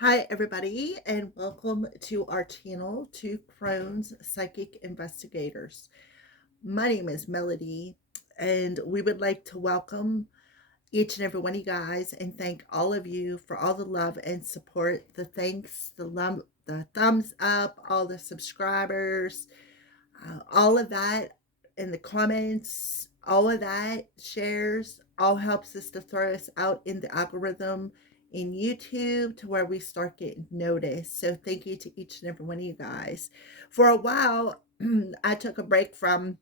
Hi, everybody, and welcome to our channel, Two Crohn's Psychic Investigators. My name is Melody, and we would like to welcome each and every one of you guys and thank all of you for all the love and support, the thanks, the thumbs up, all the subscribers, all of that in the comments, all of that shares, all helps us to throw us out in the algorithm in YouTube to where we start getting noticed. So thank you to each and every one of you guys. For a while, I took a break from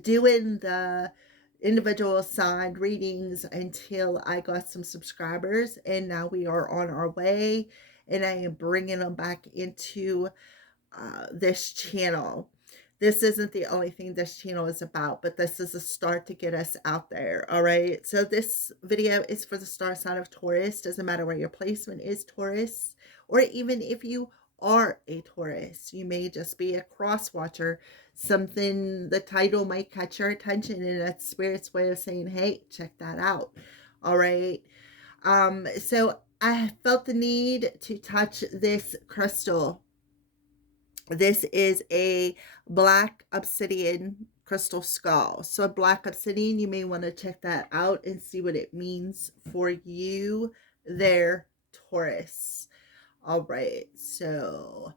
doing the individual assigned readings until I got some subscribers, and now we are on our way, and I am bringing them back into this channel. This isn't the only thing this channel is about, but this is a start to get us out there. All right. So this video is for the star sign of Taurus. Doesn't matter where your placement is, Taurus, or even if you are a Taurus, you may just be a cross watcher. Something, the title might catch your attention, and that's Spirit's way of saying, hey, check that out. All right. So I felt the need to touch this crystal. This is a black obsidian crystal skull. So a black obsidian, you may want to check that out and see what it means for you there, Taurus. All right, so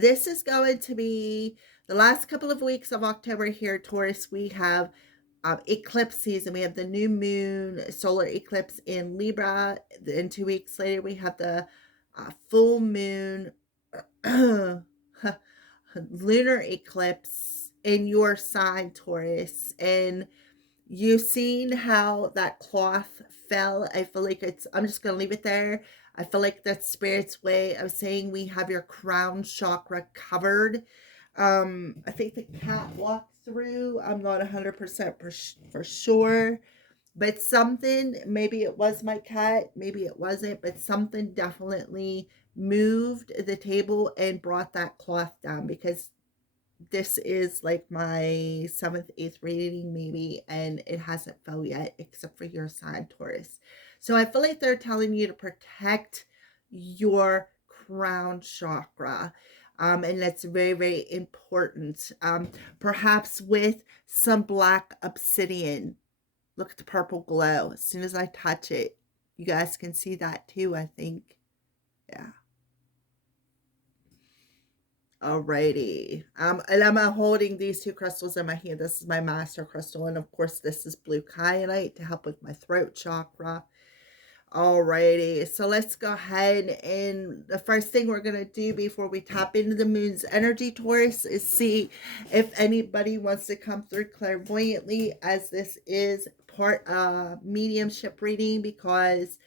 this is going to be the last couple of weeks of October here, Taurus. We have eclipse season. We have the new moon solar eclipse in Libra. And 2 weeks later, we have the full moon lunar eclipse in your sign, Taurus. And you've seen how that cloth fell. I feel like I'm just going to leave it there. I feel like that's Spirit's way of saying we have your crown chakra covered. I think the cat walked through. I'm not 100% for sure. But something, maybe it was my cat, maybe it wasn't, but something definitely moved the table and brought that cloth down, because this is like my 7th, 8th reading maybe, and it hasn't fell yet except for your sign, Taurus. So I feel like they're telling you to protect your crown chakra. And that's very, very important. Perhaps with some black obsidian. Look at the purple glow. As soon as I touch it, you guys can see that too, I think. Yeah. Alrighty. And I'm holding these two crystals in my hand. This is my master crystal. And of course, this is blue kyanite to help with my throat chakra. Alrighty. So let's go ahead. And the first thing we're going to do before we tap into the moon's energy, Taurus, is see if anybody wants to come through clairvoyantly, as this is part of mediumship reading, because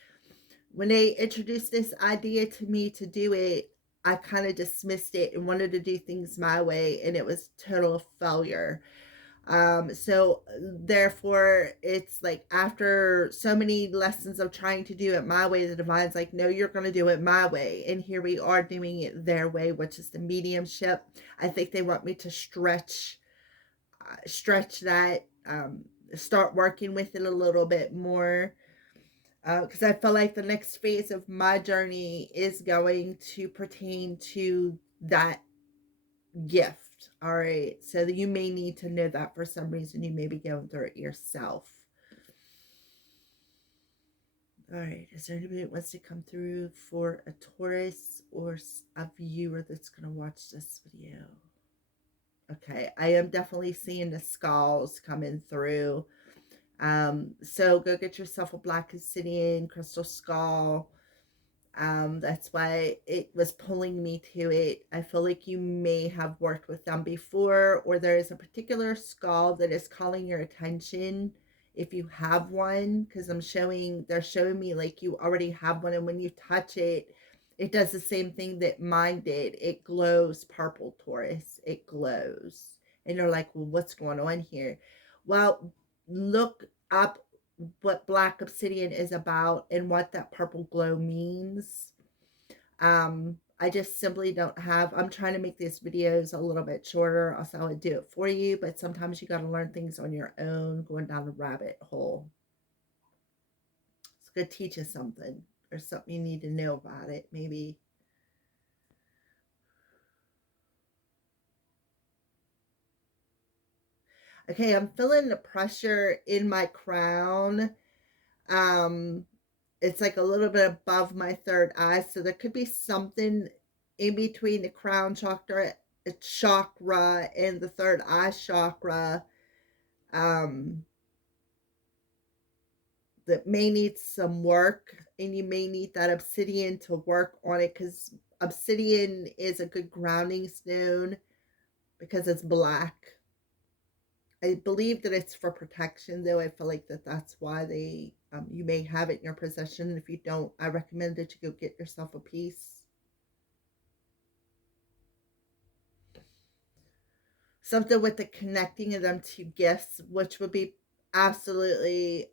when they introduced this idea to me to do it, I kind of dismissed it and wanted to do things my way, and it was total failure. So therefore, it's like after so many lessons of trying to do it my way, the divine's like, no, you're going to do it my way. And here we are doing it their way, which is the mediumship. I think they want me to stretch that, start working with it a little bit more, because I feel like the next phase of my journey is going to pertain to that gift. All right. So that you may need to know that for some reason you may be going through it yourself. All right. Is there anybody that wants to come through for a Taurus or a viewer that's going to watch this video? Okay. I am definitely seeing the skulls coming through. So go get yourself a black obsidian crystal skull. That's why it was pulling me to it. I feel like you may have worked with them before, or there is a particular skull that is calling your attention if you have one, because they're showing me like you already have one, and when you touch it, it does the same thing that mine did. It glows purple, Taurus. It glows. And you're like, well, what's going on here? Well, look up what black obsidian is about and what that purple glow means. I just simply don't have, I'm trying to make these videos a little bit shorter, else I would do it for you, but sometimes you got to learn things on your own, going down the rabbit hole. It's going to teach you something. or something you need to know about it, maybe. Okay, I'm feeling the pressure in my crown. Um, it's like a little bit above my third eye, so there could be something in between the crown chakra and the third eye chakra, um, that may need some work, and you may need that obsidian to work on it, because obsidian is a good grounding stone because it's black. I believe that it's for protection, though. I feel like that's why they you may have it in your possession. If you don't, I recommend that you go get yourself a piece. Something with the connecting of them to gifts, which would be absolutely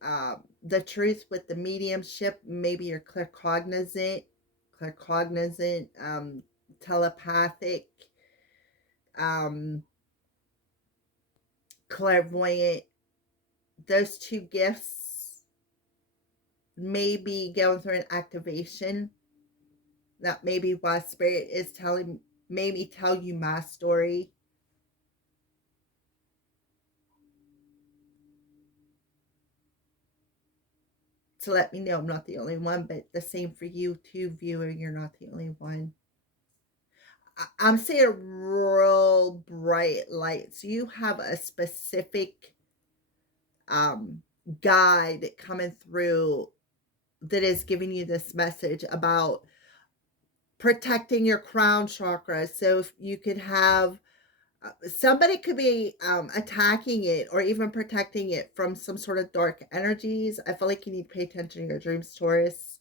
the truth with the mediumship. Maybe you're claircognizant, telepathic, um, clairvoyant. Those two gifts may be going through an activation. That may be why spirit is telling, maybe tell you my story. To let me know I'm not the only one, but the same for you too, viewer. You're not the only one. I'm seeing real bright light. So you have a specific um, guide coming through that is giving you this message about protecting your crown chakra. So if you could have somebody could be attacking it or even protecting it from some sort of dark energies. I feel like you need to pay attention to your dreams, Taurus.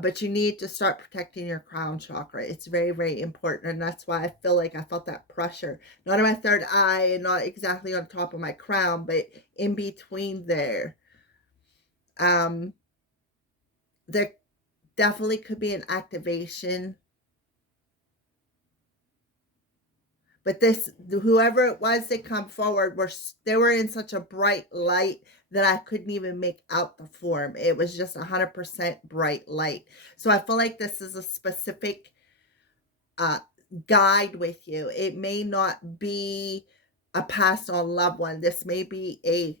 But you need to start protecting your crown chakra. It's very, very important. And that's why I feel like I felt that pressure. Not in my third eye and not exactly on top of my crown, but in between there. Um, there definitely could be an activation. But this, whoever it was that come forward, they were in such a bright light that I couldn't even make out the form. It was just 100% bright light. So I feel like this is a specific uh, guide with you. It may not be a passed on loved one. This may be a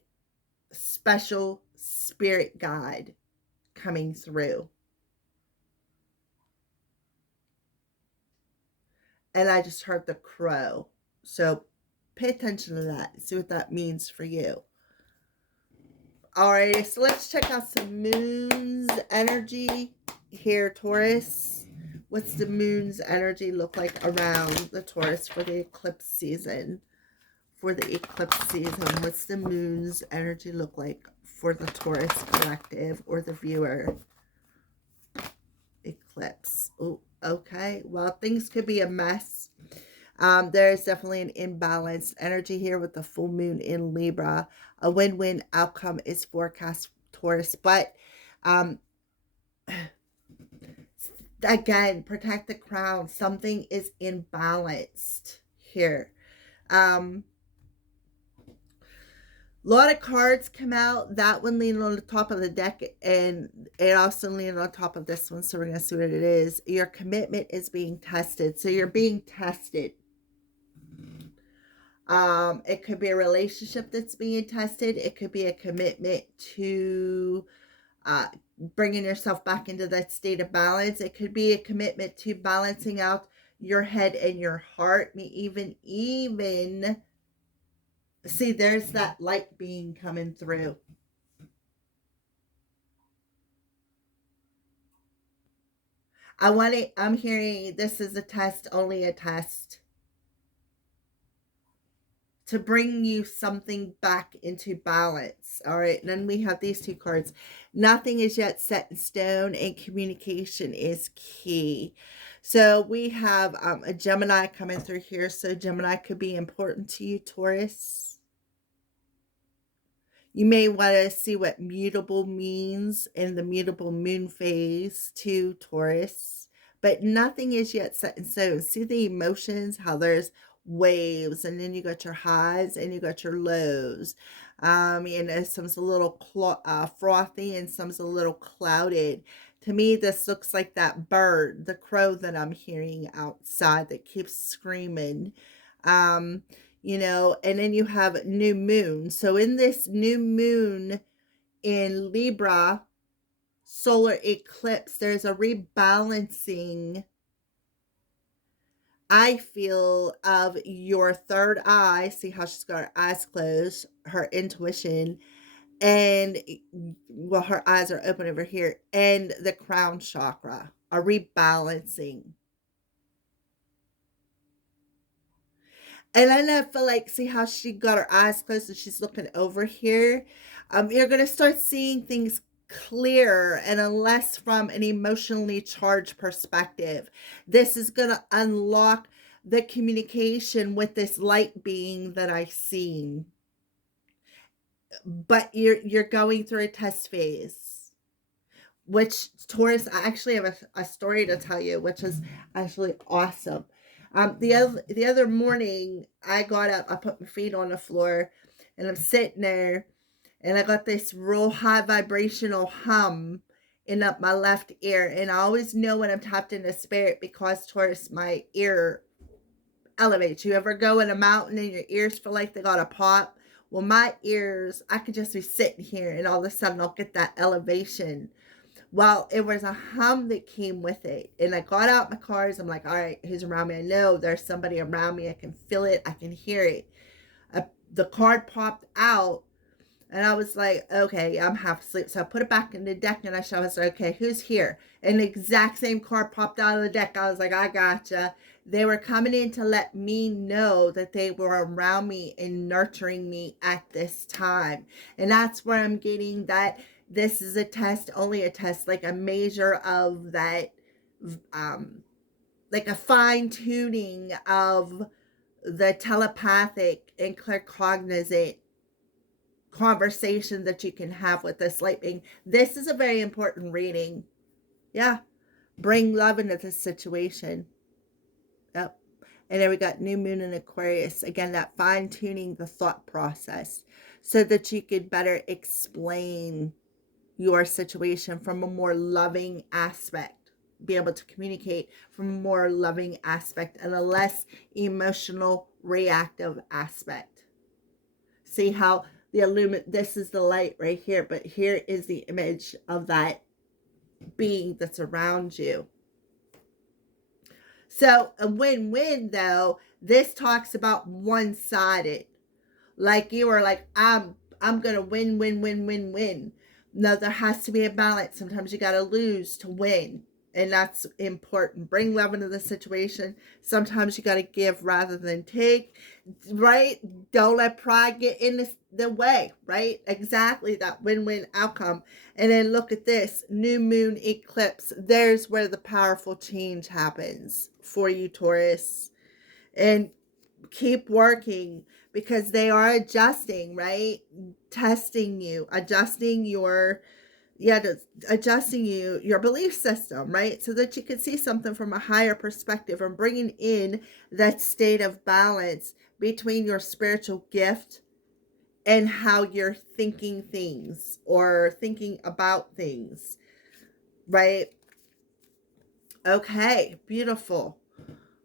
special spirit guide coming through. And I just heard the crow. So pay attention to that. See what that means for you. Alrighty, so let's check out some moon's energy here, Taurus. What's the moon's energy look like around the Taurus for the eclipse season? For the eclipse season, what's the moon's energy look like for the Taurus collective or the viewer? Eclipse. Oh, okay. Well, things could be a mess. There's definitely an imbalanced energy here with the full moon in Libra. A win-win outcome is forecast, Taurus, but again, protect the crown. Something is imbalanced here. A lot of cards come out. That one leaning on the top of the deck, and it also leaning on top of this one. So we're going to see what it is. Your commitment is being tested. So you're being tested. It could be a relationship that's being tested. It could be a commitment to bringing yourself back into that state of balance. It could be a commitment to balancing out your head and your heart. Even see, there's that light being coming through. I'm hearing this is a test, only a test, to bring you something back into balance. All right. And then we have these two cards. Nothing is yet set in stone, and communication is key. So we have a Gemini coming through here. So Gemini could be important to you, Taurus. You may want to see what mutable means in the mutable moon phase to Taurus, but nothing is yet set in stone. See the emotions, how there's waves, and then you got your highs and you got your lows. Some's a little frothy and some's a little clouded. To me, this looks like that bird, the crow that I'm hearing outside that keeps screaming. Um, and then you have new moon. So in this new moon in Libra solar eclipse, there's a rebalancing, I feel, of your third eye. See how she's got her eyes closed, her intuition, and well, her eyes are open over here, and the crown chakra, a rebalancing. And then I feel like, see how she got her eyes closed and she's looking over here? You're going to start seeing things clearer and less from an emotionally charged perspective. This is going to unlock the communication with this light being that I see. But you're going through a test phase, which Taurus, I actually have a story to tell you, which is actually awesome. The other morning, I got up, I put my feet on the floor, and I'm sitting there, and I got this real high vibrational hum in up my left ear, and I always know when I'm tapped into spirit because Taurus, my ear elevates. You ever go in a mountain and your ears feel like they got a pop? Well, my ears, I could just be sitting here, and all of a sudden I'll get that elevation. Well, it was a hum that came with it. And I got out my cars. I'm like, all right, who's around me? I know there's somebody around me. I can feel it. I can hear it. The card popped out. And I was like, okay, I'm half asleep. So I put it back in the deck and I was like, okay, who's here? And the exact same card popped out of the deck. I was like, I gotcha. They were coming in to let me know that they were around me and nurturing me at this time. And that's where I'm getting that this is a test, only a test, like a measure of that, like a fine tuning of the telepathic and claircognizant conversation that you can have with this light being. This is a very important reading. Yeah. Bring love into this situation. Yep. And then we got new moon in Aquarius. Again, that fine tuning the thought process so that you could better explain your situation from a more loving aspect. Be able to communicate from a more loving aspect and a less emotional, reactive aspect. See how this is the light right here, but here is the image of that being that's around you. So a win-win, though, this talks about one-sided. Like you are like, I'm gonna win. No, there has to be a balance. Sometimes you gotta lose to win. And that's important. Bring love into the situation. Sometimes you got to give rather than take, right? Don't let pride get in the way, right? Exactly, that win-win outcome. And then look at this, new moon eclipse. There's where the powerful change happens for you, Taurus. And keep working because they are adjusting, right? Testing you, adjusting your your belief system, right? So that you can see something from a higher perspective and bringing in that state of balance between your spiritual gift and how you're thinking things or thinking about things, right? Okay, beautiful.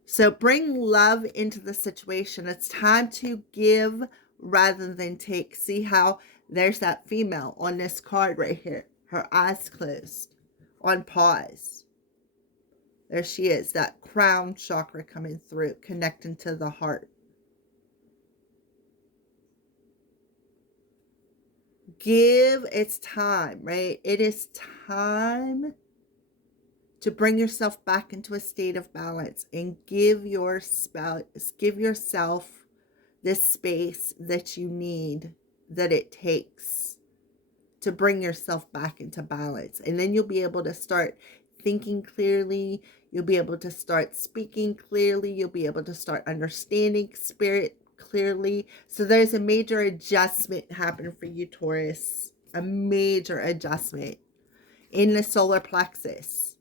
So bring love into the situation. It's time to give rather than take. See how there's that female on this card right here. Her eyes closed, on pause. There she is, that crown chakra coming through, connecting to the heart. Give, it's time, right? It is time to bring yourself back into a state of balance and give yourself this space that you need, that it takes to bring yourself back into balance. And then you'll be able to start thinking clearly. You'll be able to start speaking clearly. You'll be able to start understanding spirit clearly. So there's a major adjustment happening for you, Taurus. A major adjustment in the solar plexus.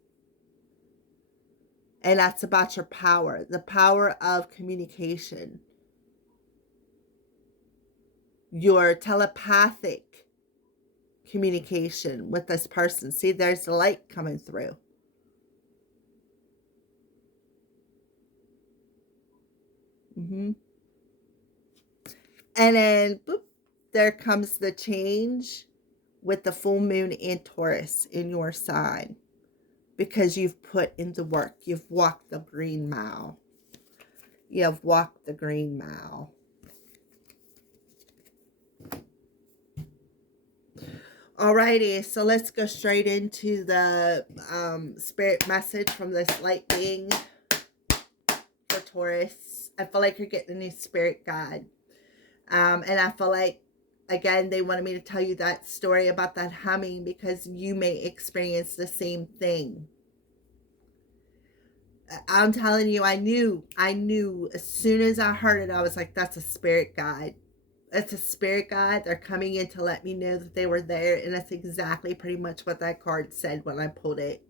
And that's about your power, the power of communication, your telepathic communication with this person. See, there's the light coming through. Mm-hmm. And then, boop, there comes the change with the full moon in Taurus in your sign, because you've put in the work. You've walked the green mile. You have walked the green mile. Alrighty, so let's go straight into the spirit message from this light being for Taurus. I feel like you're getting a new spirit guide. And I feel like, again, they wanted me to tell you that story about that humming because you may experience the same thing. I'm telling you, I knew as soon as I heard it, I was like, that's a spirit guide. It's a spirit guide. They're coming in to let me know that they were there. And that's exactly pretty much what that card said when I pulled it.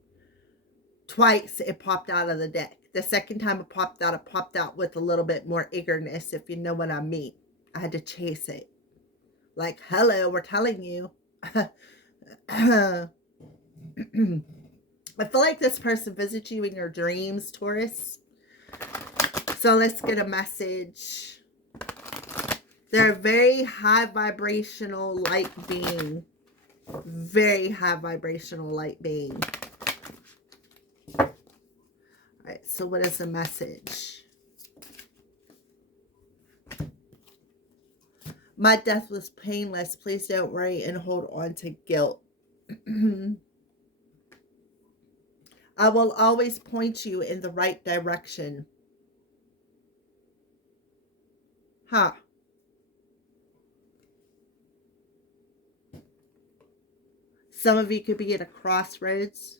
Twice it popped out of the deck. The second time it popped out with a little bit more eagerness, if you know what I mean. I had to chase it. Like, hello, we're telling you. I feel like this person visits you in your dreams, Taurus. So let's get a message. They're a very high vibrational light being. Very high vibrational light being. All right, so what is the message? My death was painless. Please don't worry and hold on to guilt. I will always point you in the right direction. Huh. Some of you could be at a crossroads.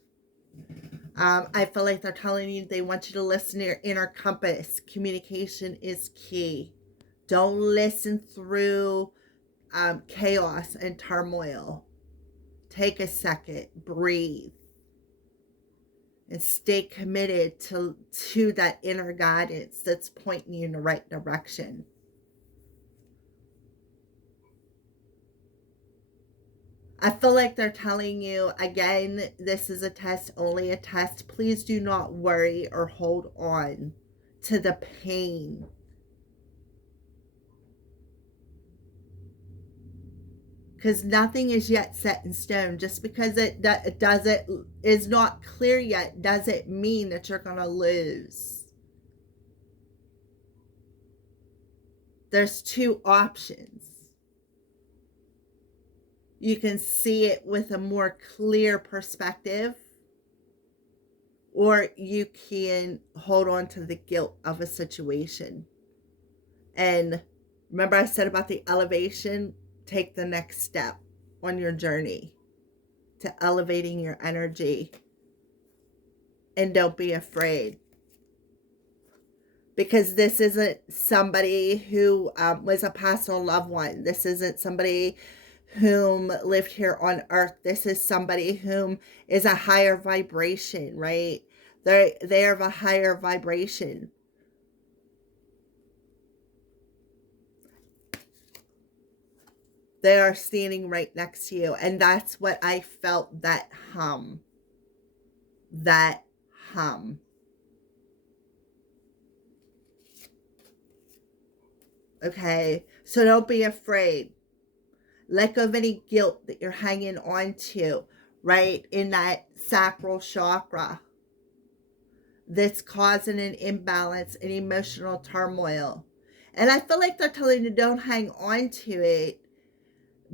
I feel like they're telling you they want you to listen to your inner compass. Communication is key. Don't listen through chaos and turmoil. Take a second, breathe, and stay committed to that inner guidance that's pointing you in the right direction. I feel like they're telling you, again, this is a test, only a test. Please do not worry or hold on to the pain. Because nothing is yet set in stone. Just because it is not clear yet doesn't mean that you're going to lose. There's two options. You can see it with a more clear perspective, or you can hold on to the guilt of a situation. And remember I said about the elevation? Take the next step on your journey to elevating your energy. And don't be afraid. Because this isn't somebody who was a past loved one. This isn't somebody whom lived here on earth. This is somebody whom is a higher vibration, right? They're of a higher vibration. They are standing right next to you. And that's what I felt, that hum. That hum. Okay? So don't be afraid. Let go of any guilt that you're hanging on to, right? In that sacral chakra that's causing an imbalance and emotional turmoil. And I feel like they're telling you don't hang on to it,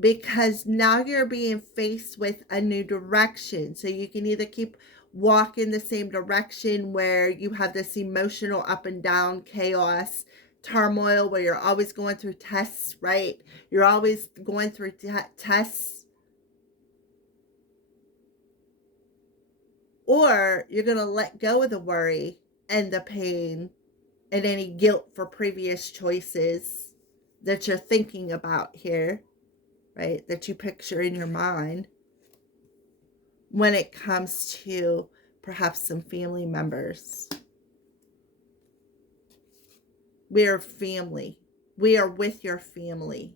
because now you're being faced with a new direction. So you can either keep walking the same direction where you have this emotional up and down chaos, turmoil, where you're always going through tests, right? You're always going through tests. Or you're going to let go of the worry and the pain and any guilt for previous choices that you're thinking about here, right? That you picture in your mind when it comes to perhaps some family members. We are family. We are with your family.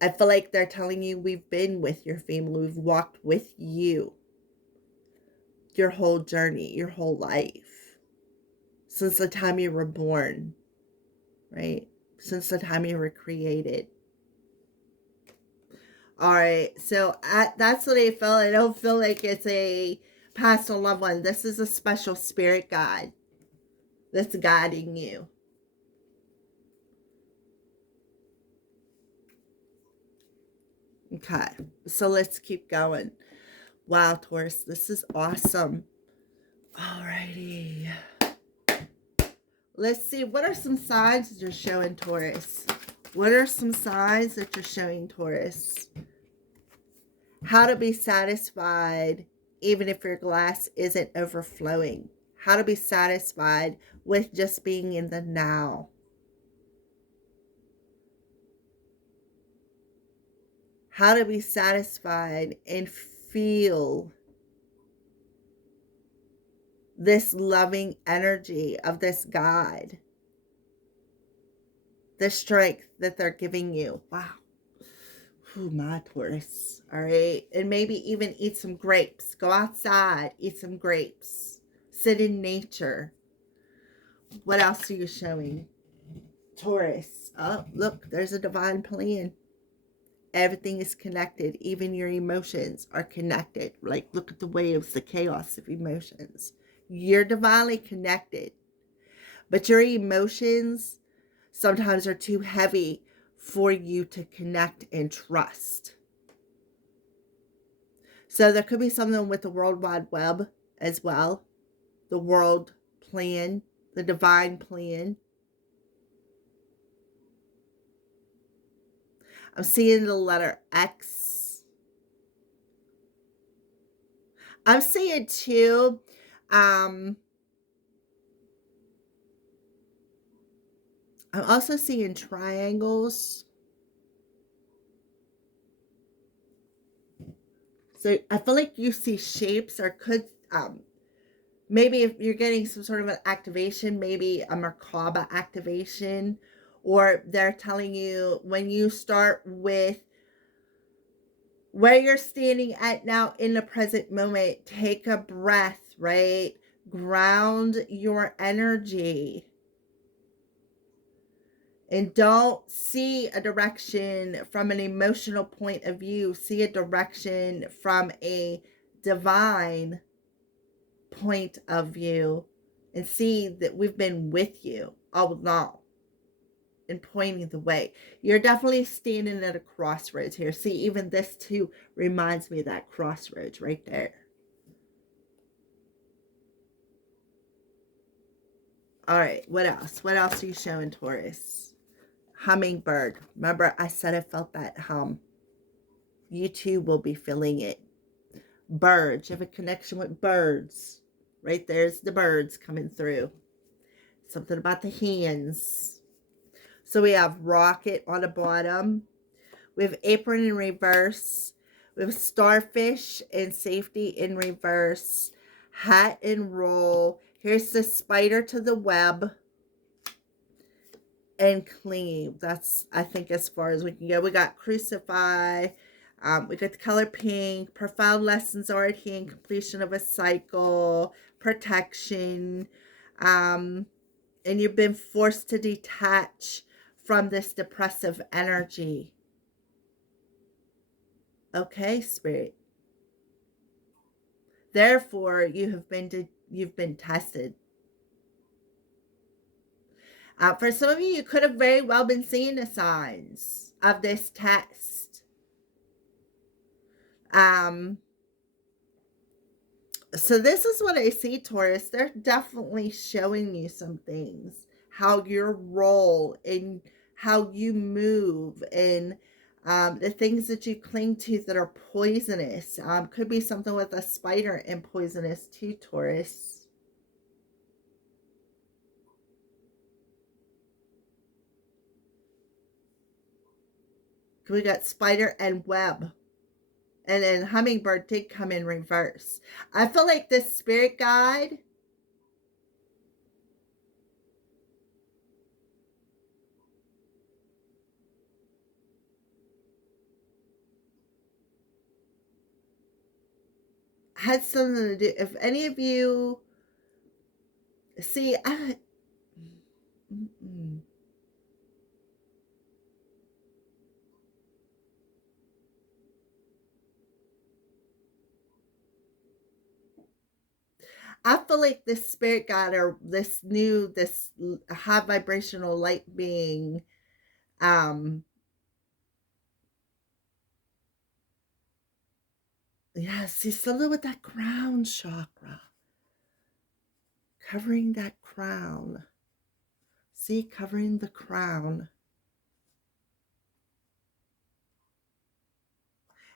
I feel like they're telling you we've been with your family. We've walked with you your whole journey, your whole life, since the time you were born, right? Since the time you were created. All right, so that's what I felt. I don't feel like it's a past or loved one. This is a special spirit guide that's guiding you. Okay, so let's keep going. Wow, Taurus, this is awesome. Alrighty. Let's see, what are some signs that you're showing, Taurus? What are some signs that you're showing, Taurus? How to be satisfied even if your glass isn't overflowing. How to be satisfied with just being in the now. How to be satisfied and feel this loving energy of this guide. The strength that they're giving you. Wow. Ooh, my Taurus. All right. And maybe even eat some grapes. Go outside, eat some grapes. Sit in nature. What else are you showing? Taurus. Oh, look, there's a divine plan. Everything is connected. Even your emotions are connected. Like, look at the waves, the chaos of emotions. You're divinely connected. But your emotions sometimes are too heavy for you to connect and trust. So there could be something with the World Wide Web as well. The world plan, the divine plan. I'm seeing the letter X. I'm seeing too, I'm also seeing triangles. So I feel like you see shapes, or could, maybe if you're getting some sort of an activation, maybe a Merkaba activation, or they're telling you when you start with where you're standing at now in the present moment, take a breath, right? Ground your energy. And don't see a direction from an emotional point of view. See a direction from a divine point of view. And see that we've been with you all along and pointing the way. You're definitely standing at a crossroads here. See, even this too reminds me of that crossroads right there. All right, what else? What else are you showing, Taurus? Hummingbird. Remember, I said I felt that hum. You too will be feeling it. Birds. You have a connection with birds. Right there's the birds coming through. Something about the hands. So we have rocket on the bottom. We have apron in reverse. We have starfish and safety in reverse. Hat and roll. Here's the spider to the web. And clean. That's, I think, as far as we can go. We got crucify. We got the color pink. Profound lessons are at hand. Completion of a cycle. Protection. And you've been forced to detach from this depressive energy. Okay, Spirit. Therefore, you've been tested. For some of you, you could have very well been seeing the signs of this test. So this is what I see, Taurus. They're definitely showing you some things. How your role and how you move, and the things that you cling to that are poisonous. Could be something with a spider and poisonous too, Taurus. We got spider and web. And then hummingbird did come in reverse. I feel like this spirit guide had something to do. If any of you see, mm-mm. I feel like this spirit guide or this high vibrational light being, um, yeah, see something with that crown chakra, covering that crown. See, covering the crown.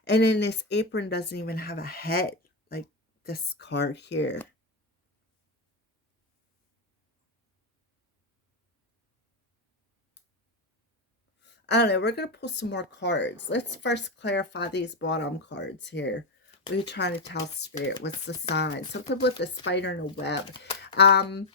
And then this apron doesn't even have a head like this card here. I don't know. We're going to pull some more cards. Let's first clarify these bottom cards here. What are you trying to tell Spirit? What's the sign? Something with the spider and a web. Um,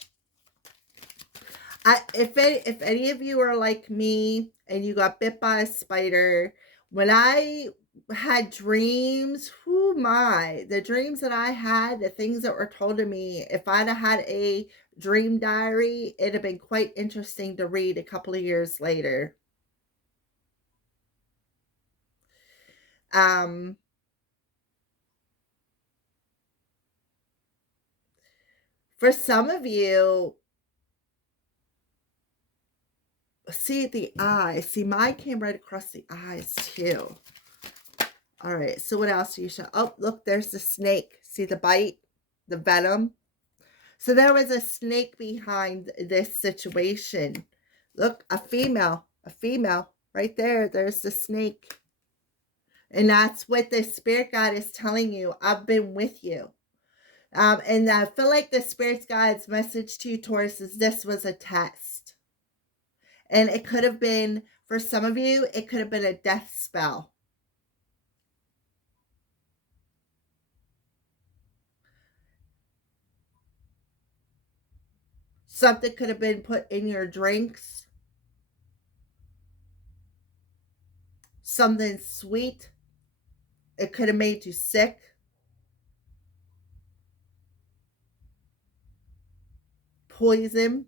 if any of you are like me and you got bit by a spider, when I had dreams, the dreams that I had, the things that were told to me, if I'd have had a dream diary, it'd have been quite interesting to read a couple of years later. Um, for some of you, see the eyes. See, mine came right across the eyes too. All right, so what else do you show? Oh, look, there's the snake. See the bite, the venom. So there was a snake behind this situation. Look, a female, right there. There's the snake. And that's what the spirit guide is telling you. I've been with you. And I feel like the spirit guide's message to you, Taurus, is this was a test. And it could have been, for some of you, it could have been a death spell. Something could have been put in your drinks. Something sweet. It could have made you sick. Poison.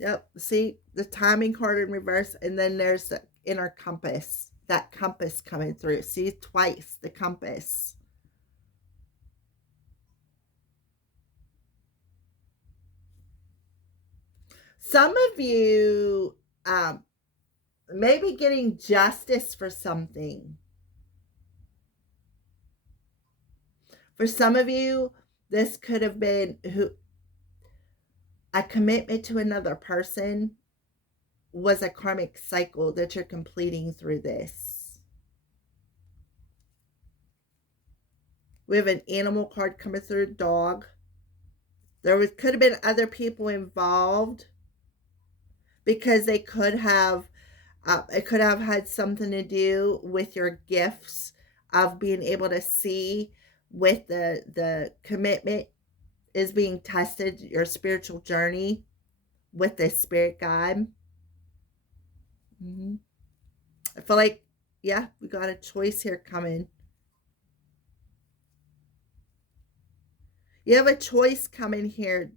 Yep. See the timing card in reverse, and then there's the inner compass. That compass coming through. See twice the compass. Some of you maybe getting justice for something. For some of you, this could have been a commitment to another person was a karmic cycle that you're completing through this. We have an animal card coming through, dog. Could have been other people involved because they could have it could have had something to do with your gifts of being able to see with the commitment is being tested, your spiritual journey with this spirit guide. Mm-hmm. I feel like, yeah, we got a choice here coming. You have a choice coming here,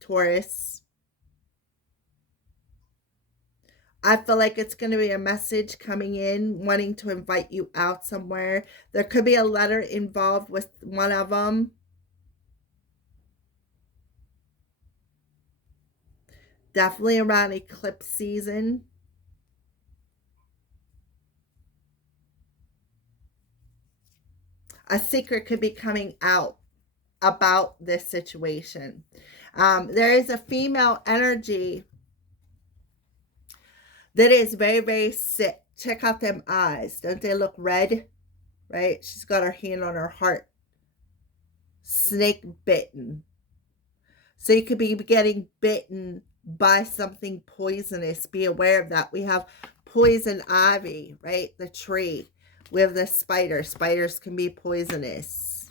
Taurus. I feel like it's going to be a message coming in wanting to invite you out somewhere. There could be a letter involved with one of them. Definitely around eclipse season. A secret could be coming out about this situation. There is a female energy that is very, very sick. Check out them eyes. Don't they look red? Right? She's got her hand on her heart. Snake bitten. So you could be getting bitten by something poisonous. Be aware of that. We have poison ivy, right? The tree. We have the spider. Spiders can be poisonous.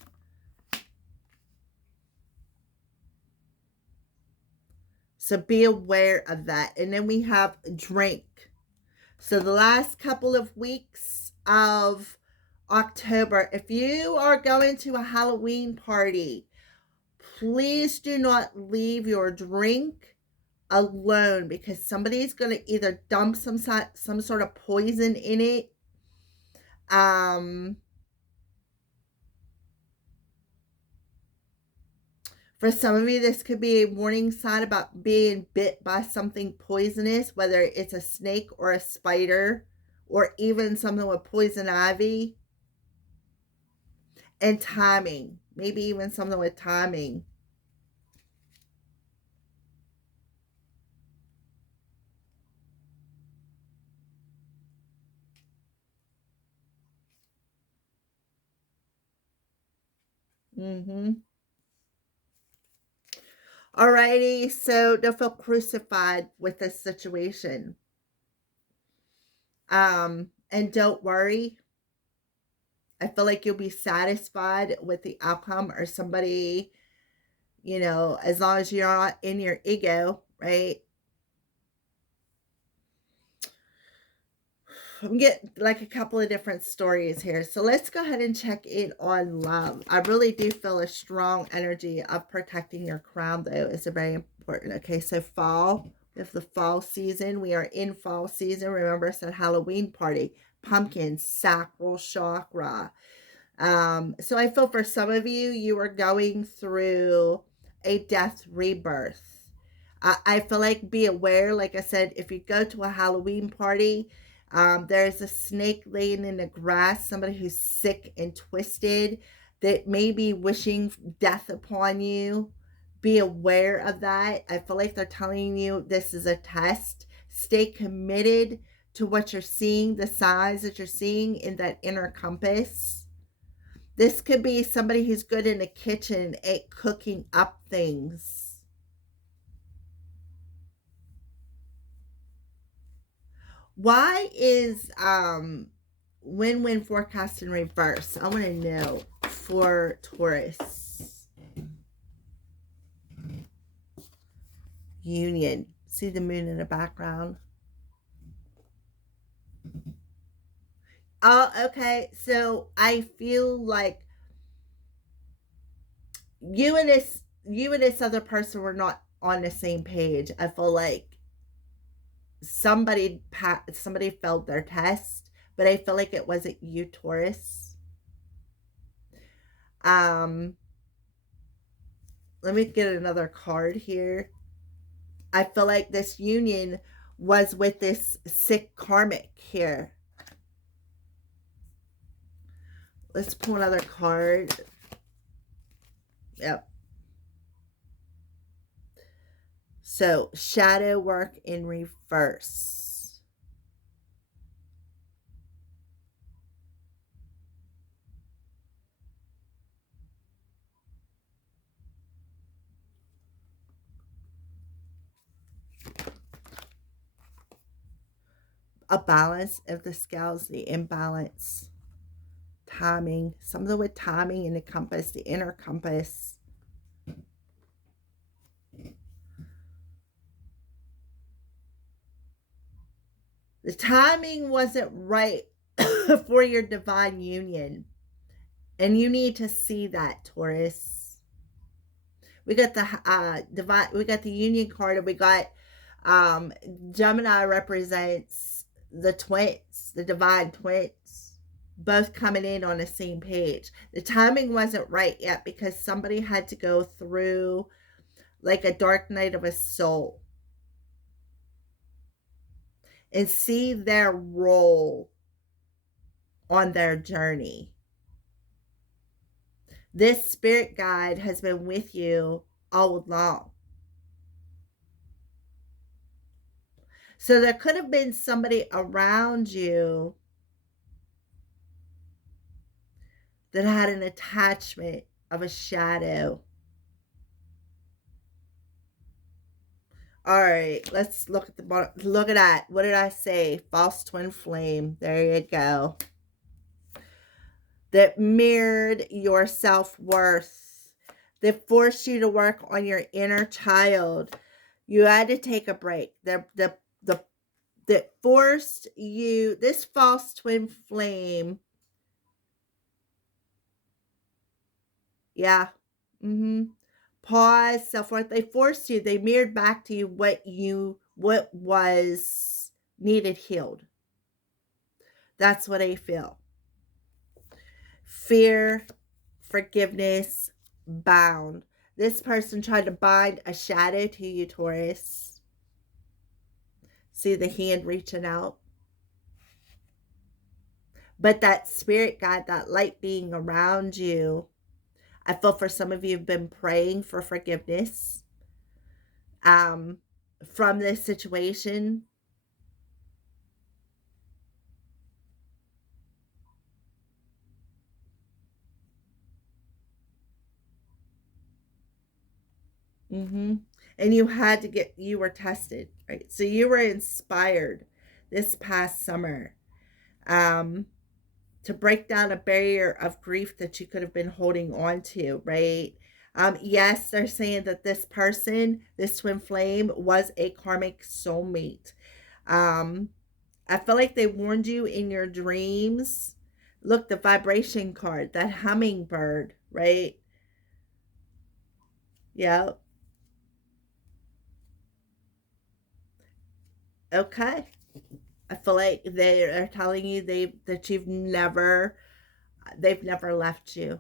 So be aware of that. And then we have drink. So the last couple of weeks of October, if you are going to a Halloween party, please do not leave your drink alone, because somebody's going to either dump some sort of poison in it. For some of you, this could be a warning sign about being bit by something poisonous, whether it's a snake or a spider, or even something with poison ivy. And timing, maybe even something with timing. Alrighty, so don't feel crucified with this situation. And don't worry. I feel like you'll be satisfied with the outcome, or somebody, as long as you're not in your ego, right? I'm getting like a couple of different stories here. So let's go ahead and check in on love. I really do feel a strong energy of protecting your crown, though. It's a very important. Okay, so fall. We have the fall season. We are in fall season. Remember, it's a Halloween party. Pumpkin, sacral chakra. So I feel for some of you, you are going through a death rebirth. I feel like, be aware, like I said, if you go to a Halloween party, there's a snake laying in the grass, somebody who's sick and twisted that may be wishing death upon you. Be aware of that. I feel like they're telling you this is a test. Stay committed to what you're seeing, the signs that you're seeing in that inner compass. This could be somebody who's good in the kitchen at cooking up things. Why is win-win forecast in reverse? I want to know for Taurus. Union. See the moon in the background? Oh, okay. So I feel like you and this other person were not on the same page. I feel like somebody failed their test, but I feel like it wasn't you, Taurus. Let me get another card here. I feel like this union was with this sick karmic here. Let's pull another card. Yep. So, shadow work in reverse. A balance of the scales, the imbalance. Timing, something with timing in the compass, the inner compass. The timing wasn't right for your divine union. And you need to see that, Taurus. We got the we got the union card, and we got Gemini represents the twins, the divine twins, both coming in on the same page. The timing wasn't right yet because somebody had to go through like a dark night of a soul and see their role on their journey. This spirit guide has been with you all along. So there could have been somebody around you that had an attachment of a shadow. All right, let's look at the bottom. Look at that. What did I say? False twin flame. There you go. That mirrored your self-worth. That forced you to work on your inner child. You had to take a break. That forced you, this false twin flame Yeah. Mm-hmm. Pause, self-worth. They forced you, they mirrored back to you what was needed healed. That's what I feel. Fear, forgiveness, bound. This person tried to bind a shadow to you, Taurus. See the hand reaching out. But that spirit guide, that light being around you, I feel for some of you have been praying for forgiveness um, from this situation. Mm-hmm. And you were tested, right? So you were inspired this past summer um, to break down a barrier of grief that you could have been holding on to, right? Yes, they're saying that this person, this twin flame, was a karmic soulmate. Um, I feel like they warned you in your dreams. Look, the vibration card, that hummingbird, right? Yeah. Okay. I feel like they are telling you that they've never left you.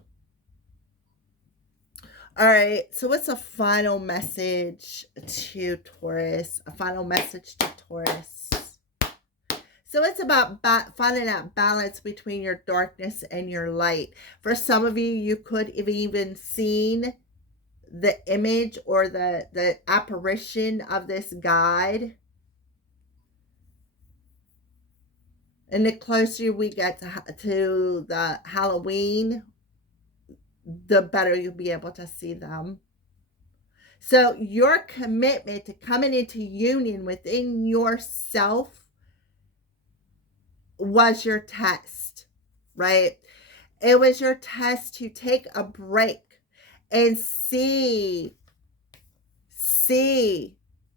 All right. So what's a final message to Taurus? A final message to Taurus. So it's about finding that balance between your darkness and your light. For some of you, you could have even seen the image or the apparition of this guide. And the closer we get to the Halloween, the better you'll be able to see them. So your commitment to coming into union within yourself was your test, right? It was your test to take a break and see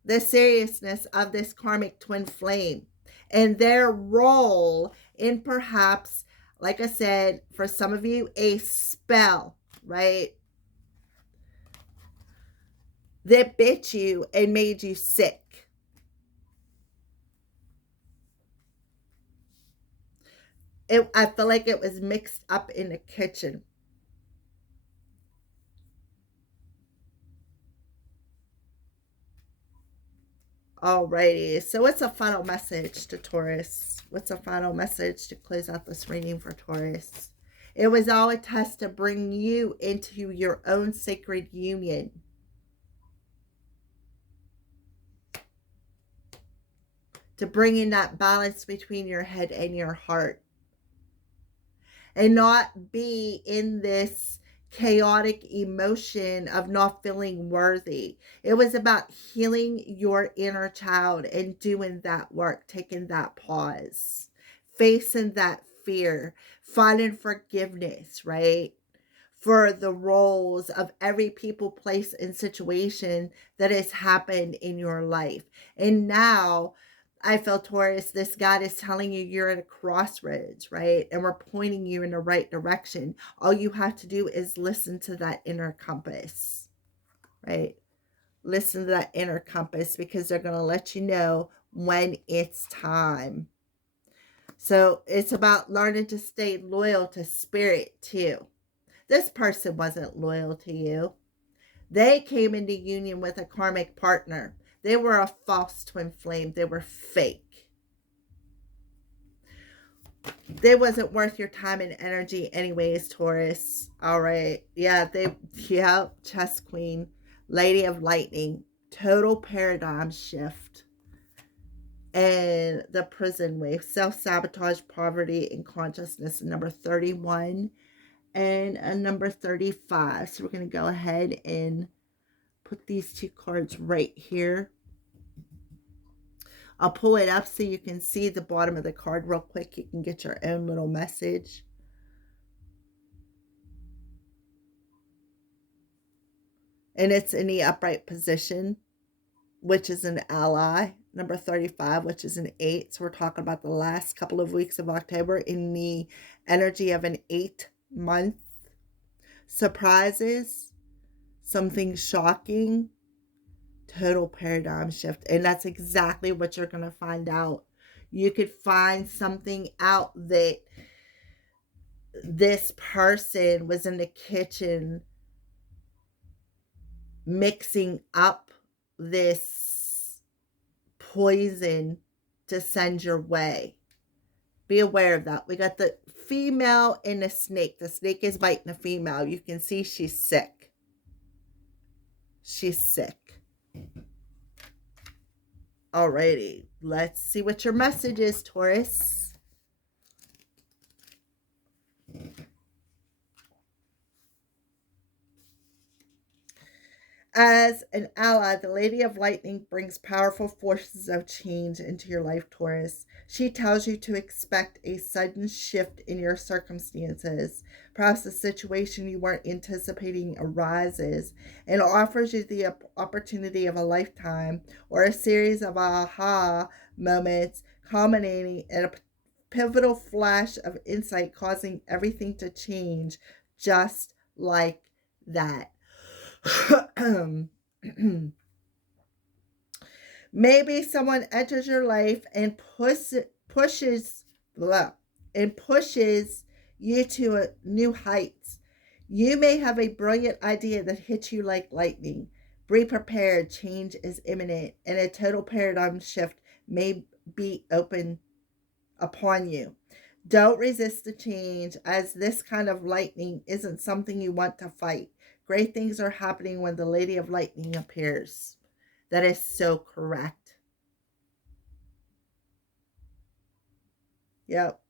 the seriousness of this karmic twin flame and their role in, perhaps, like I said, for some of you, a spell, right? That bit you and made you sick. I feel like it was mixed up in the kitchen. Alrighty, so what's a final message to Taurus? What's a final message to close out this reading for Taurus? It was all a test to bring you into your own sacred union. To bring in that balance between your head and your heart. And not be in this chaotic emotion of not feeling worthy. It was about healing your inner child and doing that work, taking that pause, facing that fear, finding forgiveness, right? For the roles of every people, place, and situation that has happened in your life. And now I feel, Taurus, this God is telling you you're at a crossroads, right? And we're pointing you in the right direction. All you have to do is listen to that inner compass, right? Listen to that inner compass, because they're going to let you know when it's time. So it's about learning to stay loyal to spirit too. This person wasn't loyal to you. They came into union with a karmic partner. They were a false twin flame. They were fake. They wasn't worth your time and energy anyways, Taurus. All right. Yeah, chess queen, lady of lightning, total paradigm shift. And the prison wave, self-sabotage, poverty, and consciousness, number 31 and a number 35. So we're going to go ahead and put these two cards right here. I'll pull it up so you can see the bottom of the card real quick. You can get your own little message. And it's in the upright position, which is an ally. Number 35, which is an 8. So we're talking about the last couple of weeks of October in the energy of an 8 month. surprises, something shocking, total paradigm shift. And that's exactly what you're going to find out. You could find something out that this person was in the kitchen mixing up this poison to send your way. Be aware of that. We got the female and the snake. The snake is biting the female. You can see she's sick. She's sick. Alrighty. Let's see what your message is, Taurus. As an ally, the Lady of Lightning brings powerful forces of change into your life, Taurus. She tells you to expect a sudden shift in your circumstances. Perhaps a situation you weren't anticipating arises and offers you the opportunity of a lifetime or a series of aha moments culminating in a pivotal flash of insight, causing everything to change just like that. Maybe someone enters your life and pushes blah, and pushes you to new heights. You may have a brilliant idea that hits you like lightning. Be prepared, change is imminent, and a total paradigm shift may be open upon you. Don't resist the change, as this kind of lightning isn't something you want to fight. Great things are happening when the Lady of Lightning appears. That is so correct. Yep.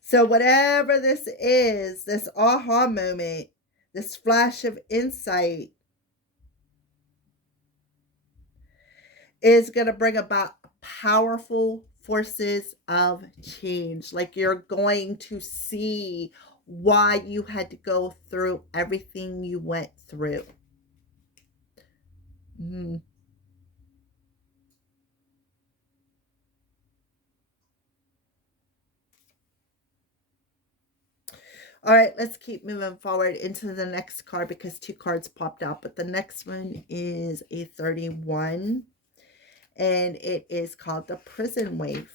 So, whatever this is, this aha moment, this flash of insight, is going to bring about powerful forces of change. Like, you're going to see why you had to go through everything you went through. Mm-hmm. All right, let's keep moving forward into the next card because two cards popped out. But the next one is a 31, and it is called the Prison Waif.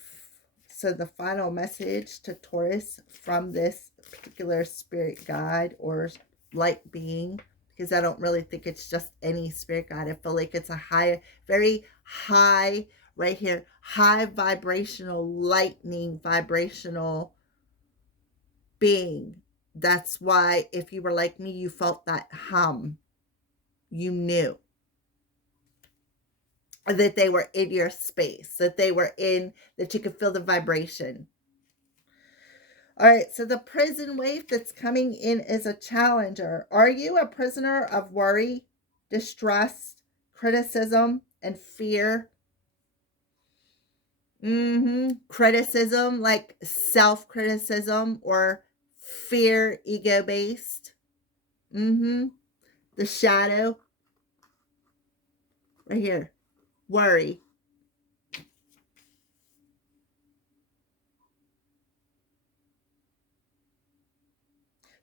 So the final message to Taurus from this particular spirit guide or light being, because I don't really think it's just any spirit guide. I feel like it's a high, very high, right here, high vibrational, lightning vibrational being. That's why if you were like me, you felt that hum. You knew that they were in your space, that they were in, that you could feel the vibration. All right, so the prison wave that's coming in is a challenger. Are you a prisoner of worry, distrust, criticism, and fear? Criticism, like self-criticism or fear, ego-based. The shadow, right here, worry.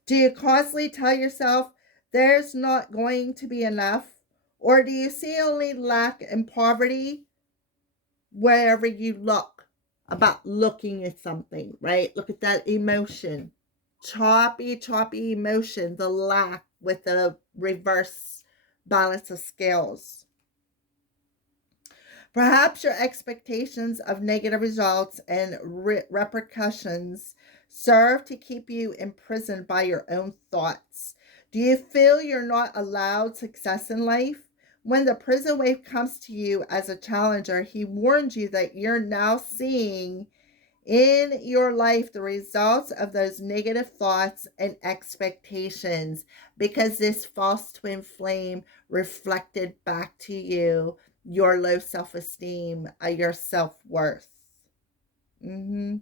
Do you constantly tell yourself there's not going to be enough? Or do you see only lack and poverty wherever you look? About looking at something, right? Look at that emotion. Choppy emotion, the lack with the reverse balance of scales. Perhaps your expectations of negative results and repercussions serve to keep you imprisoned by your own thoughts. Do you feel you're not allowed success in life? When the prison wave comes to you as a challenger, he warns you that you're now seeing in your life the results of those negative thoughts and expectations, because this false twin flame reflected back to you your low self-esteem, your self-worth. Mm-hmm.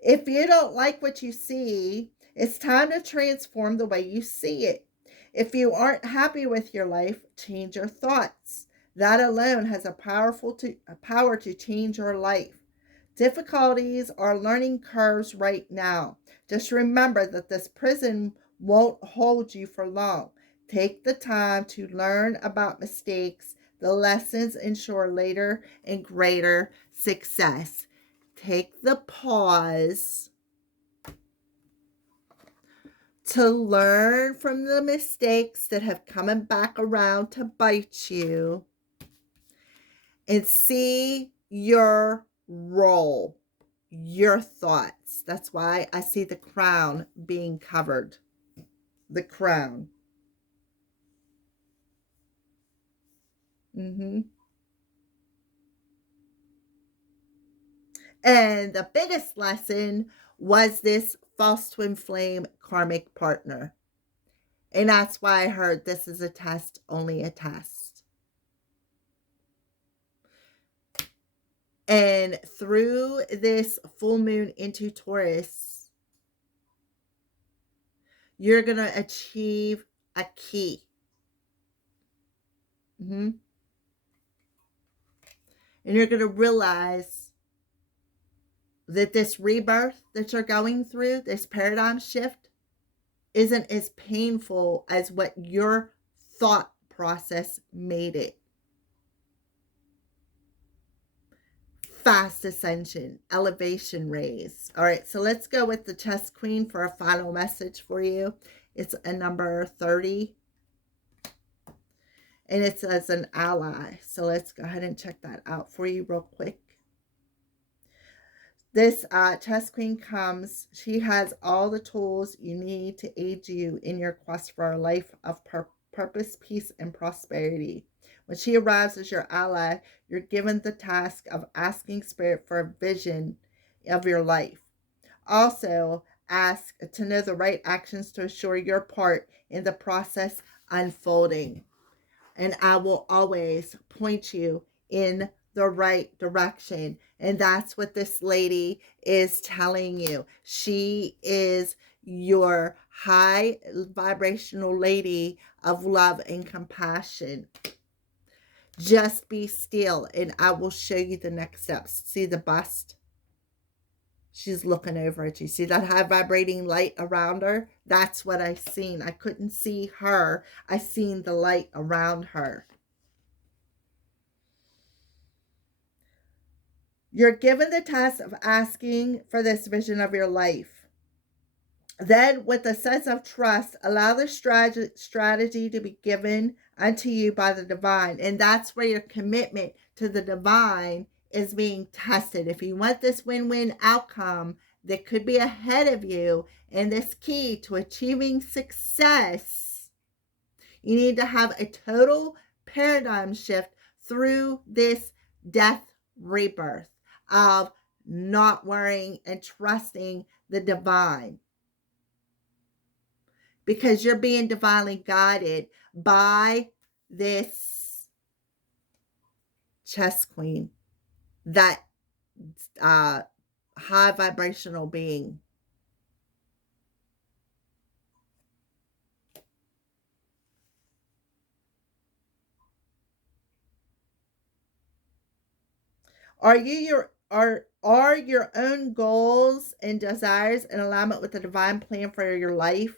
If you don't like what you see, it's time to transform the way you see it. If you aren't happy with your life, change your thoughts. That alone has a power to change your life. Difficulties are learning curves right now. Just remember that this prison won't hold you for long. Take the time to learn about mistakes. The lessons ensure later and greater success. Take the pause to learn from the mistakes that have come back around to bite you and see your role, your thoughts. That's why I see the crown being covered. The crown. hmm And the biggest lesson was this false twin flame karmic partner. And that's why I heard this is a test, only a test. And through this full moon into Taurus, you're going to achieve a key. And you're going to realize that this rebirth that you're going through, this paradigm shift, isn't as painful as what your thought process made it. Fast ascension, elevation raise. All right, so let's go with the chess queen for a final message for you. It's a number 30. And it's as an ally. So let's go ahead and check that out for you real quick. This chess queen comes, she has all the tools you need to aid you in your quest for a life of purpose, peace, and prosperity. When she arrives as your ally, you're given the task of asking Spirit for a vision of your life. Also, ask to know the right actions to assure your part in the process unfolding. And I will always point you in the right direction. And that's what this lady is telling you. She is your high vibrational lady of love and compassion. Just be still and I will show you the next steps. See the bust? She's looking over at you. See that high vibrating light around her? That's what I seen. I couldn't see her. I seen the light around her. You're given the task of asking for this vision of your life. Then, with a sense of trust, allow the strategy to be given unto you by the divine. And that's where your commitment to the divine is being tested. If you want this win-win outcome that could be ahead of you and this key to achieving success, you need to have a total paradigm shift through this death rebirth of not worrying and trusting the divine. Because you're being divinely guided by this chess queen, that high vibrational being. Are your own goals and desires in alignment with the divine plan for your life?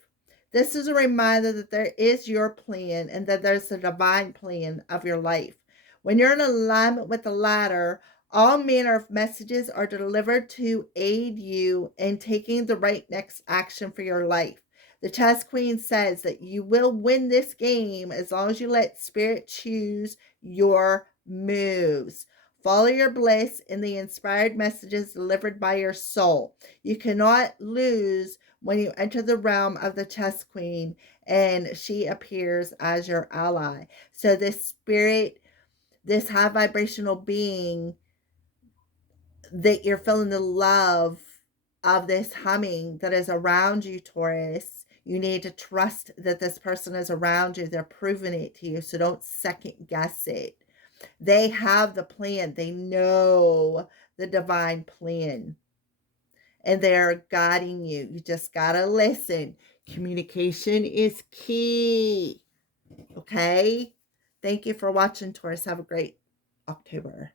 This is a reminder that there is your plan and that there's a divine plan of your life. When you're in alignment with the latter, all manner of messages are delivered to aid you in taking the right next action for your life. The chess queen says that you will win this game as long as you let spirit choose your moves. Follow your bliss in the inspired messages delivered by your soul. You cannot lose when you enter the realm of the chess queen and she appears as your ally. So this spirit, this high vibrational being that you're feeling the love of this humming that is around you, Taurus, you need to trust that this person is around you. They're proving it to you. So don't second guess it. They have the plan. They know the divine plan. And they're guiding you. You just got to listen. Communication is key. Okay? Thank you for watching, Taurus. Have a great October.